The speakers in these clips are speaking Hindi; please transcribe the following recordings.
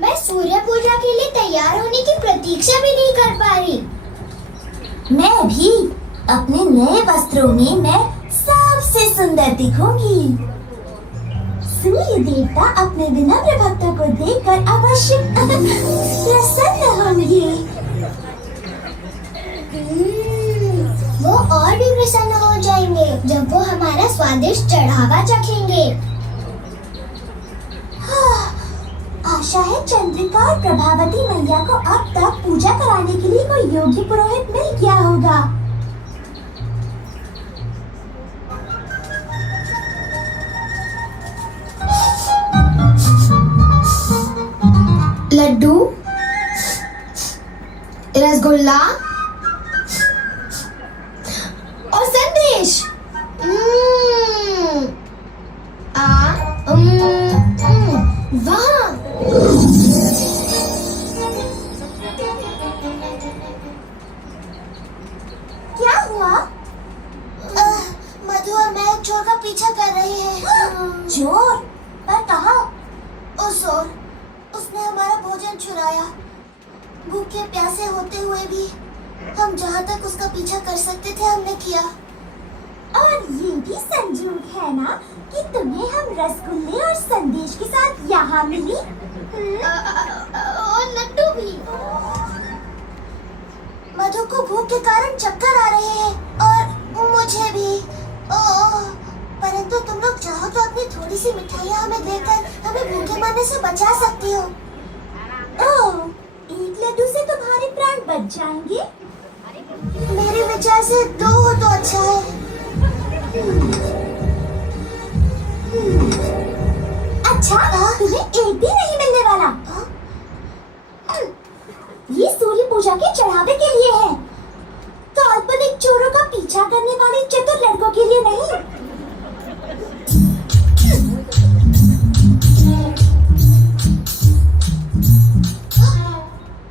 मैं सूर्य पूजा के लिए तैयार होने की प्रतीक्षा भी नहीं कर पा रही। मैं भी अपने नए वस्त्रों में मैं सबसे सुंदर दिखूंगी। सूर्य देवता अपने विनम्र भक्तों को देखकर अवश्य प्रसन्न होंगे। वो और भी प्रसन्न हो जाएंगे जब वो हमारा स्वादिष्ट चढ़ावा चखेंगे। आशा है चंद्रिका और प्रभावती मैया को अब तक पूजा कराने के लिए कोई योग्य पुरोहित मिल गया होगा। लड्डू, रसगुल्ला और संदेश। वाह! क्या हुआ? मधु और मैं चोर का पीछा कर रहे हैं। चोर? पर कहाँ? उस ओर, उसने हमारा भोजन चुराया। भूखे प्यासे होते हुए भी हम जहाँ तक उसका पीछा कर सकते थे हमने किया। और ये भी संजोग है ना कि तुम्हें हम रसगुल्ले और संदेश के साथ यहाँ मिली। और लड्डू भी। मधु को भूख के कारण चक्कर आ रहे हैं और मुझे भी। परंतु तुम लोग चाहो तो अपनी थोड़ी सी मिठाइयाँ हमें देकर हमें भूखे मरने से बचा सकती हो। ओह, एक लड्डू से तुम्हारे प्राण बच जाएंगे। मेरे विचार से 2 हो तो अच्छा है। अच्छा, तुम्हें एक भी नहीं मिलने वाला। ये सूर्य पूजा के चढ़ावे के लिए है, काल्पनिक चोरों का पीछा करने वाले चतुर लड़कों के लिए नहीं।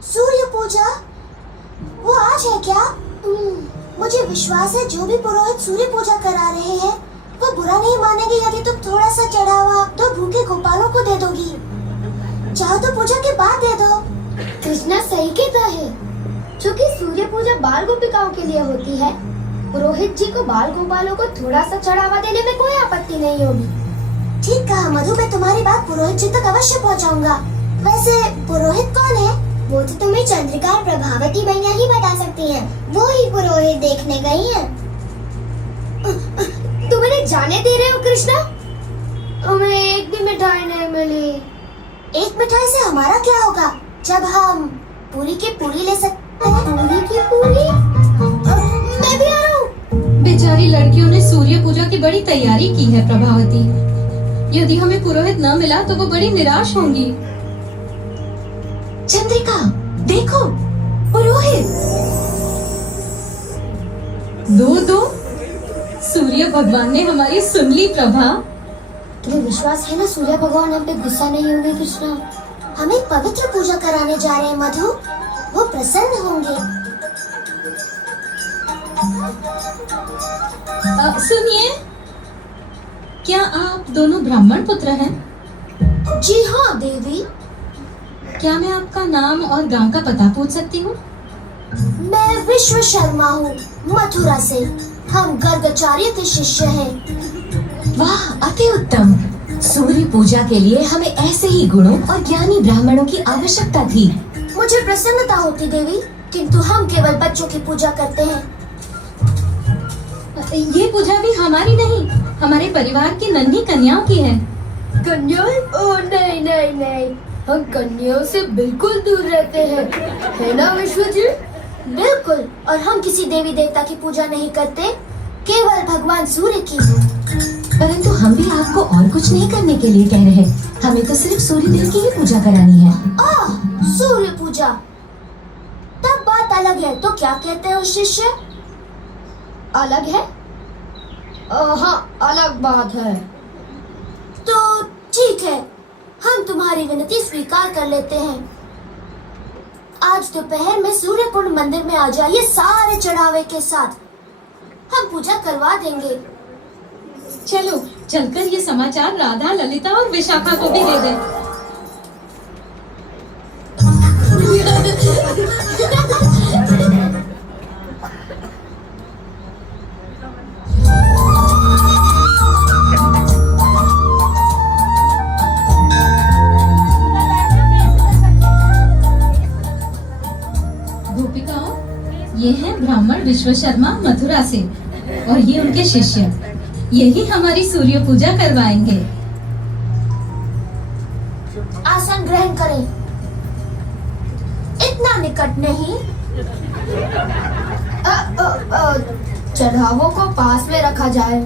सूर्य पूजा? वो आज है क्या? मुझे विश्वास है जो भी पुरोहित सूर्य पूजा करा रहे हैं वो बुरा नहीं मानेंगे यदि तुम थोड़ा सा चढ़ावा तो भूखे गोपालों को दे दोगी। चाहो तो पूजा के बाद दे दो। कृष्णा सही कहता है। क्योंकि सूर्य पूजा बाल गोपिकाओं के लिए होती है, पुरोहित जी को बाल गोपालों को थोड़ा सा चढ़ावा देने में कोई आपत्ति नहीं होगी। ठीक कहा मधु, मैं तुम्हारी बात पुरोहित जी तक अवश्य पहुंचाऊंगा। वैसे पुरोहित कौन है? वो तो तुम्हें चंद्रिका और प्रभावती मैया ही बता सकती हैं। वो ही पुरोहित देखने गई हैं। तुम इन्हें जाने दे रहे हो कृष्णा? हमें एक भी मिठाई नहीं मिली। एक मिठाई से हमारा क्या होगा जब हम पूरी की पूरी ले सकते हैं। पूरी की पूरी? मैं भी आ रहा हूँ। बेचारी लड़कियों ने सूर्य पूजा की बड़ी तैयारी की है प्रभावती। यदि हमें पुरोहित न मिला तो वो बड़ी निराश होंगी। चंद्रिका, देखो, पुरोहित। दो सूर्य भगवान ने हमारी सुन ली प्रभा। तुम्हें विश्वास है ना सूर्य भगवान हम पे गुस्सा नहीं होंगे कृष्णा? हम एक पवित्र पूजा कराने जा रहे हैं मधु, वो प्रसन्न होंगे। सुनिए, क्या आप दोनों ब्राह्मण पुत्र हैं? जी हाँ देवी। क्या मैं आपका नाम और गांव का पता पूछ सकती हूँ? मैं विश्व शर्मा हूँ, मथुरा से। हम गर्गाचार्य के शिष्य हैं। वाह, अति उत्तम। सूर्य पूजा के लिए हमें ऐसे ही गुणों और ज्ञानी ब्राह्मणों की आवश्यकता थी। मुझे प्रसन्नता होती देवी, किंतु हम केवल बच्चों की पूजा करते हैं। ये पूजा भी हमारी नहीं, हमारे परिवार की नन्ही कन्याओं की है। कन्याएं? ओह नहीं नहीं नहीं, हम कन्याओं से बिल्कुल दूर रहते हैं, है ना विश्व जी? बिल्कुल। और हम किसी देवी देवता की पूजा नहीं करते, केवल भगवान सूर्य की। परंतु हम भी आपको और कुछ नहीं करने के लिए कह रहे, हमें तो सिर्फ सूर्य देव की ही पूजा करानी है। सूर्य पूजा? तब बात अलग है। तो क्या कहते हो शिष्य? अलग है? हाँ, अलग बात है। तो ठीक है, हम तुम्हारी विनती स्वीकार कर लेते हैं। आज दोपहर में सूर्य कुंड मंदिर में आ जाइए सारे चढ़ावे के साथ, हम पूजा करवा देंगे। चलो चलकर ये समाचार राधा, ललिता और विशाखा को भी दे दें। ये हैं ब्राह्मण विश्व शर्मा मथुरा से और ये उनके शिष्य। यही हमारी सूर्य पूजा करवाएंगे। आसन ग्रहण करें। इतना निकट नहीं। चढ़ावों को पास में रखा जाए।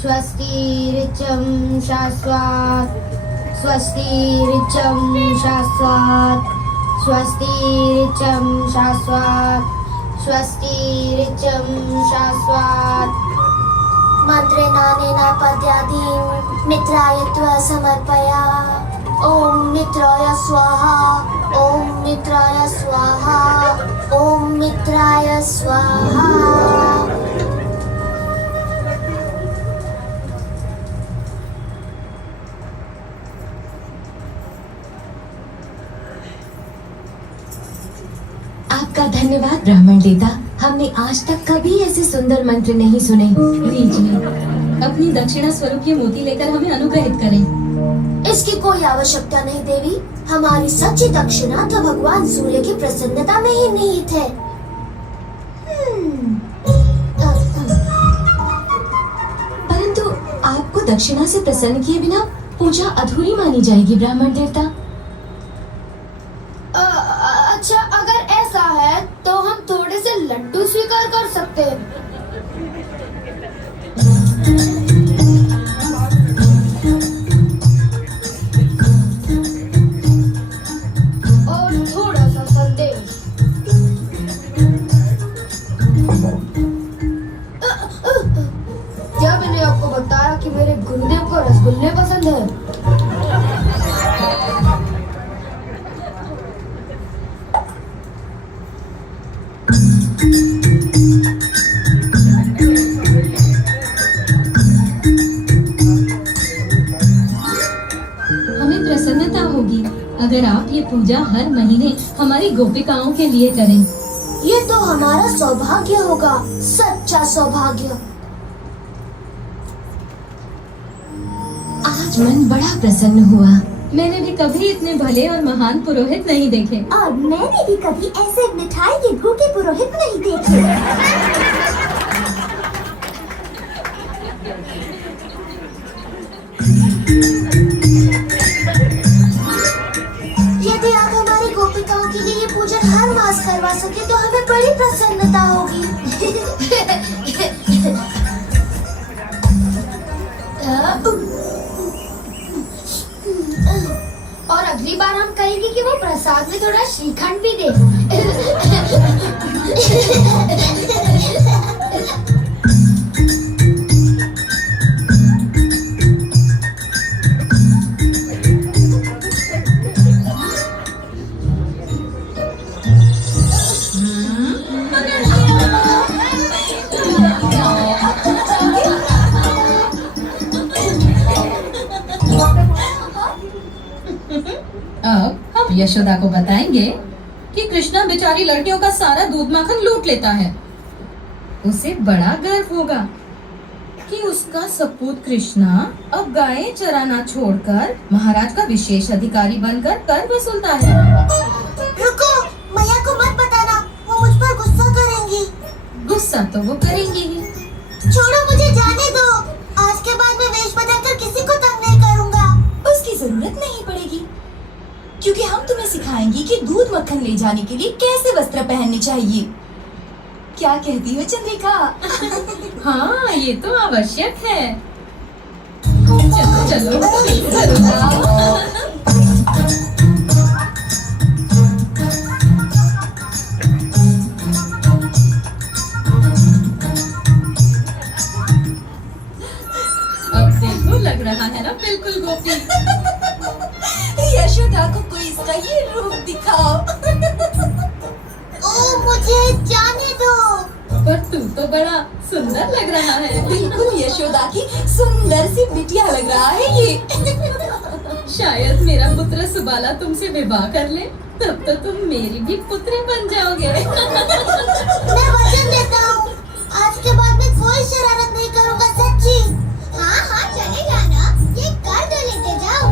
स्वस्ति ऋचं शाश्वत, स्वस्ति ऋचं शाश्वत, स्वस्ति ऋचं शाश्वत, स्वस्ति ऋचं शाश्वत। मंत्रेणानेन पद्यादीन् मित्राय त्वा समर्पया। ओम मित्राय स्वाहा, ओम मित्राय स्वाहा, ओम मित्राय स्वाहा। आपका धन्यवाद ब्राह्मण देवता। हमने आज तक कभी ऐसे सुंदर मंत्र नहीं सुने। लीजिए, अपनी दक्षिणा स्वरूप ये मोती लेकर हमें अनुग्रहित करें। इसकी कोई आवश्यकता नहीं देवी। हमारी सच्ची दक्षिणा तो भगवान सूर्य की प्रसन्नता में ही निहित है। परंतु आपको दक्षिणा से प्रसन्न किए बिना पूजा अधूरी मानी जाएगी ब्राह्मण देवता। अच्छा, अगर ऐसा है तो हम थोड़े से लड्डू स्वीकार कर सकते हैं। और थोड़ा सा संदेश। क्या मैंने आपको बताया कि मेरे गुरुदेव को रसगुल्ले पसंद है? हमें प्रसन्नता होगी अगर आप ये पूजा हर महीने हमारी गोपिकाओं के लिए करें। ये तो हमारा सौभाग्य होगा, सच्चा सौभाग्य। आज मन बड़ा प्रसन्न हुआ। मैंने भी कभी इतने भले और महान पुरोहित नहीं देखे। और मैंने भी कभी ऐसे मिठाई के भूखे पुरोहित नहीं देखे। यदि आप हमारी गोपिकाओं के लिए ये पूजन हर मास करवा सके तो हमें बड़ी प्रसन्नता होगी। और अगली बार हम कहेंगे कि वो प्रसाद में थोड़ा श्रीखंड भी दे। अब हम यशोदा को बताएंगे कि कृष्णा बेचारी लड़कियों का सारा दूध माखन लूट लेता है। उसे बड़ा गर्व होगा कि उसका सपूत कृष्णा अब गायें चराना छोड़कर महाराज का विशेष अधिकारी बनकर कर वसूलता है। रुको, मैया को मत बताना, वो मुझ पर गुस्सा करेंगी। गुस्सा तो वो करेंगी ही। छोड़ो, मुझे जाने दो। आज के बाद मैं वेश बदलकर किसी को तंग नहीं करूंगा। उसकी जरूरत नहीं पड़ेगी, क्योंकि हम तुम्हें सिखाएंगे कि दूध मक्खन ले जाने के लिए कैसे वस्त्र पहनने चाहिए। क्या कहती हो चंद्रिका? हाँ, ये तो आवश्यक है। चलो चलो, जरूर आओ। अब देखो, लग रहा है ना बिल्कुल गोपी। यशोदा को कोई इसका ये रूप दिखाओ। ओ, मुझे जाने दो। पर तू तो बड़ा सुंदर लग रहा है। बिल्कुल यशोदा की सुंदर सी बिटिया लग रहा है ये। शायद मेरा पुत्र सुबाला तुमसे विवाह कर ले। तब तो तुम मेरी भी पुत्री बन जाओगे। मैं वचन देता हूँ, आज के बाद मैं कोई शरारत नहीं करूँगा, सच्ची। हाँ हाँ चलेगा ना, ये कर दो, लेते जाओ।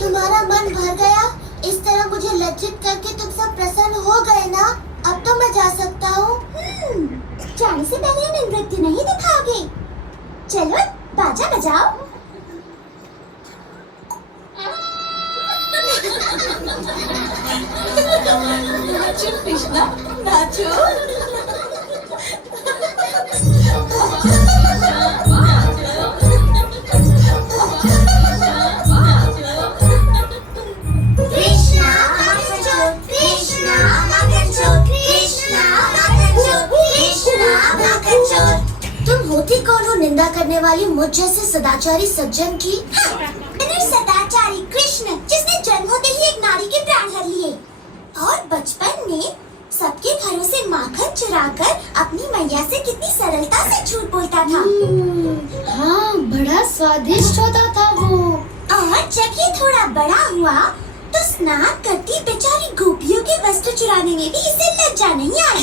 तुम्हारा मन भर गया? इस तरह मुझे लज्जित करके तुम सब प्रसन्न हो गए ना? अब तो मैं जा सकता हूँ। जाने से पहले हमें नृत्य नहीं दिखाओगे? चलो बाजा बजाओ। नाचो कृष्णा, नाचो। कृष्णा माखन चोर, कृष्णा माखन चोर, कृष्णा माखन चोर, कृष्णा माखन चोर। तुम होती कौन हो निंदा करने वाली मुझ जैसे सदाचारी सज्जन की? सदाचारी कृष्ण, जिसने जन्म होते ही एक नारी के प्राण हर लिए और बचपन में सबके घरों से माखन चुराकर अपनी मैया से कितनी सरलता से झूठ बोलता था। हाँ, बड़ा स्वादिष्ट होता था वो। और जब ये थोड़ा बड़ा हुआ तो स्नान करती बेचारी गोपियों के वस्त्र चुराने में भी इसे लज्जा नहीं आई।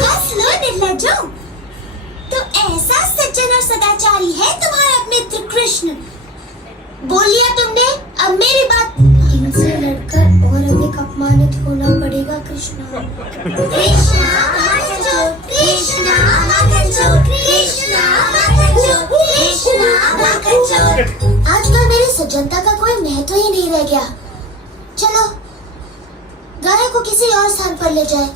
हंस लो निर्लज्जों, तो ऐसा सज्जन और सदाचारी है तुम्हारा मित्र कृष्ण। बोल लिया तुमने, अब मेरी बात। इनसे लड़कर और अधिक अपमानित होना पड़ेगा कृष्णा। कृष्णा माखन चोर, कृष्णा माखन चोर, कृष्णा माखन चोर, कृष्णा माखन चोर। आजकल मेरी सज्जनता का कोई महत्व ही नहीं रह गया। चलो गाय को किसी और स्थान पर ले जाए।